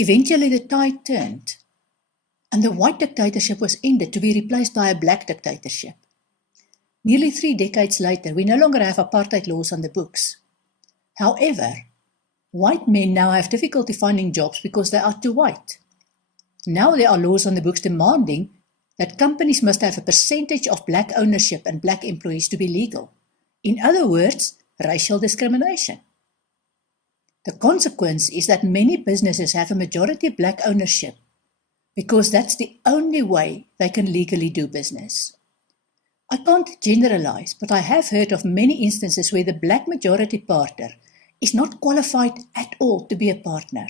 Eventually the tide turned, and the white dictatorship was ended to be replaced by a black dictatorship. Nearly 3 decades later, we no longer have apartheid laws on the books. However, white men now have difficulty finding jobs because they are too white. Now there are laws on the books demanding that companies must have a percentage of black ownership and black employees to be legal. In other words, racial discrimination. The consequence is that many businesses have a majority black ownership because that's the only way they can legally do business. I can't generalize, but I have heard of many instances where the black majority partner is not qualified at all to be a partner.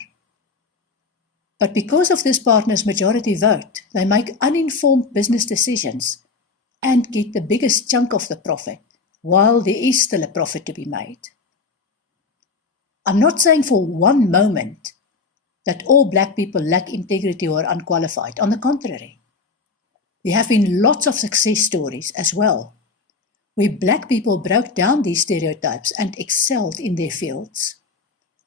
But because of this partner's majority vote, they make uninformed business decisions and get the biggest chunk of the profit, while there is still a profit to be made. I'm not saying for one moment that all black people lack integrity or are unqualified. On the contrary, there have been lots of success stories as well, where black people broke down these stereotypes and excelled in their fields.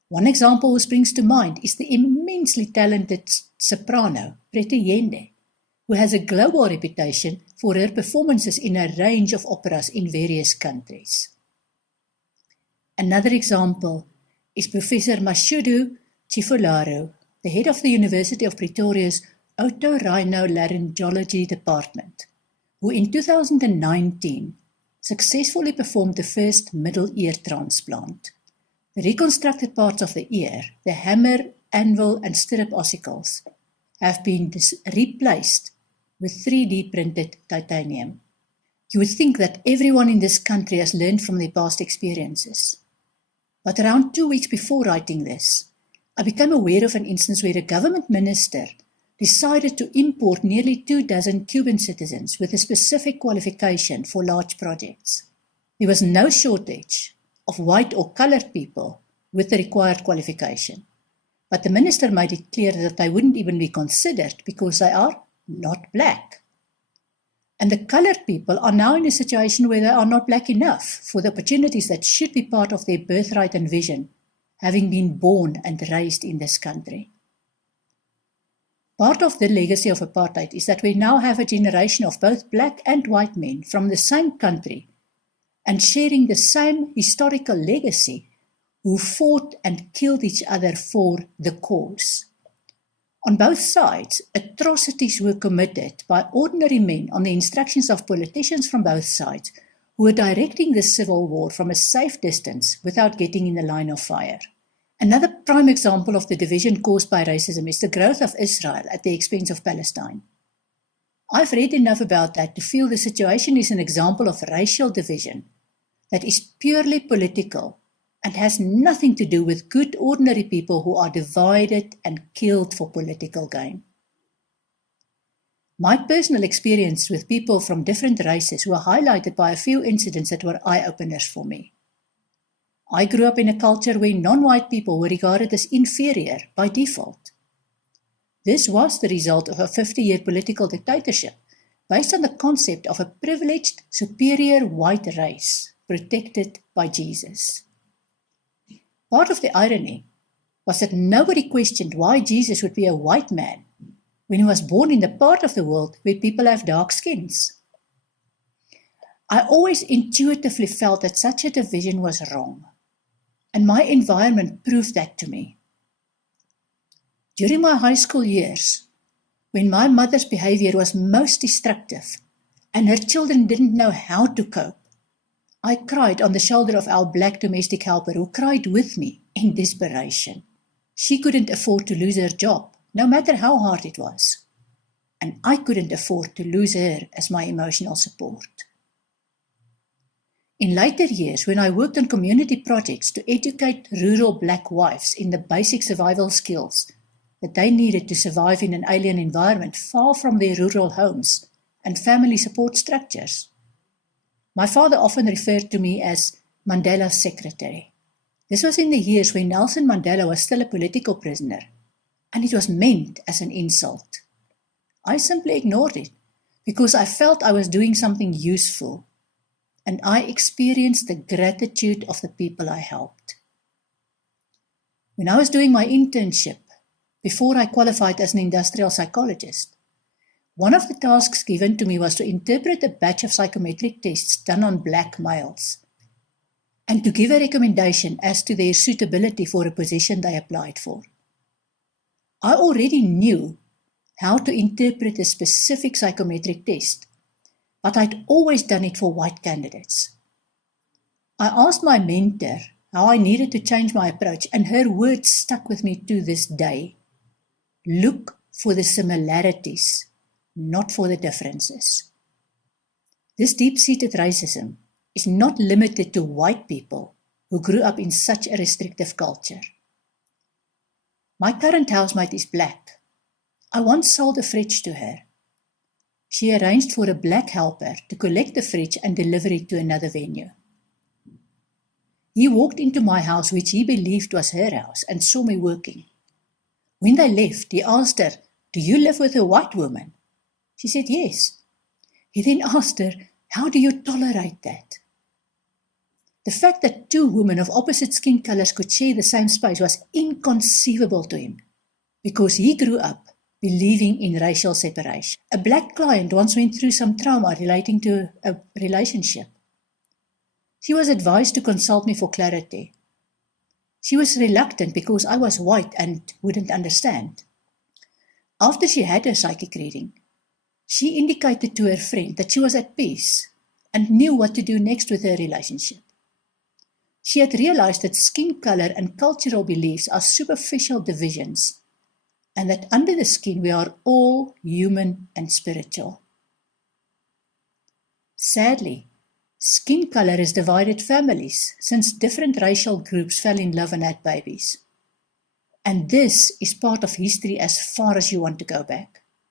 One example which springs to mind is the immensely talented soprano, Pretty Yende, who has a global reputation for her performances in a range of operas in various countries. Another example is Professor Mashudu Chifularo, the head of the University of Pretoria's Otorhinolaryngology Department, who in 2019 successfully performed the first middle ear transplant. The reconstructed parts of the ear, the hammer, anvil, and stirrup ossicles, have been replaced with 3D printed titanium. You would think that everyone in this country has learned from their past experiences. But around 2 weeks before writing this, I became aware of an instance where a government minister decided to import nearly 24 Cuban citizens with a specific qualification for large projects. There was no shortage of white or colored people with the required qualification, but the minister made it clear that they wouldn't even be considered because they are not black. And the colored people are now in a situation where they are not black enough for the opportunities that should be part of their birthright and vision, having been born and raised in this country. Part of the legacy of apartheid is that we now have a generation of both black and white men from the same country and sharing the same historical legacy who fought and killed each other for the cause. On both sides, atrocities were committed by ordinary men on the instructions of politicians from both sides who were directing the civil war from a safe distance without getting in the line of fire. Another prime example of the division caused by racism is the growth of Israel at the expense of Palestine. I've read enough about that to feel the situation is an example of racial division that is purely political and has nothing to do with good ordinary people who are divided and killed for political gain. My personal experience with people from different races were highlighted by a few incidents that were eye-openers for me. I grew up in a culture where non-white people were regarded as inferior by default. This was the result of a 50-year political dictatorship based on the concept of a privileged, superior white race protected by Jesus. Part of the irony was that nobody questioned why Jesus would be a white man when he was born in the part of the world where people have dark skins. I always intuitively felt that such a division was wrong, and my environment proved that to me. During my high school years, when my mother's behavior was most destructive and her children didn't know how to cope, I cried on the shoulder of our black domestic helper who cried with me in desperation. She couldn't afford to lose her job, no matter how hard it was. And I couldn't afford to lose her as my emotional support. In later years, when I worked on community projects to educate rural black wives in the basic survival skills that they needed to survive in an alien environment far from their rural homes and family support structures, my father often referred to me as Mandela's secretary. This was in the years when Nelson Mandela was still a political prisoner, and it was meant as an insult. I simply ignored it because I felt I was doing something useful, and I experienced the gratitude of the people I helped. When I was doing my internship before I qualified as an industrial psychologist. One of the tasks given to me was to interpret a batch of psychometric tests done on black males and to give a recommendation as to their suitability for a position they applied for. I already knew how to interpret a specific psychometric test, but I'd always done it for white candidates. I asked my mentor how I needed to change my approach, and her words stuck with me to this day. Look for the similarities, not for the differences. This deep-seated racism is not limited to white people who grew up in such a restrictive culture. My current housemate is black. I once sold a fridge to her. She arranged for a black helper to collect the fridge and deliver it to another venue. He walked into my house, which he believed was her house, and saw me working. When they left, he asked her, "Do you live with a white woman?" She said, "Yes." He then asked her, "How do you tolerate that?" The fact that two women of opposite skin colors could share the same space was inconceivable to him, because he grew up believing in racial separation. A black client once went through some trauma relating to a relationship. She was advised to consult me for clarity. She was reluctant because I was white and wouldn't understand. After she had her psychic reading, she indicated to her friend that she was at peace and knew what to do next with her relationship. She had realized that skin color and cultural beliefs are superficial divisions, and that under the skin we are all human and spiritual. Sadly, skin color has divided families since different racial groups fell in love and had babies. And this is part of history as far as you want to go back.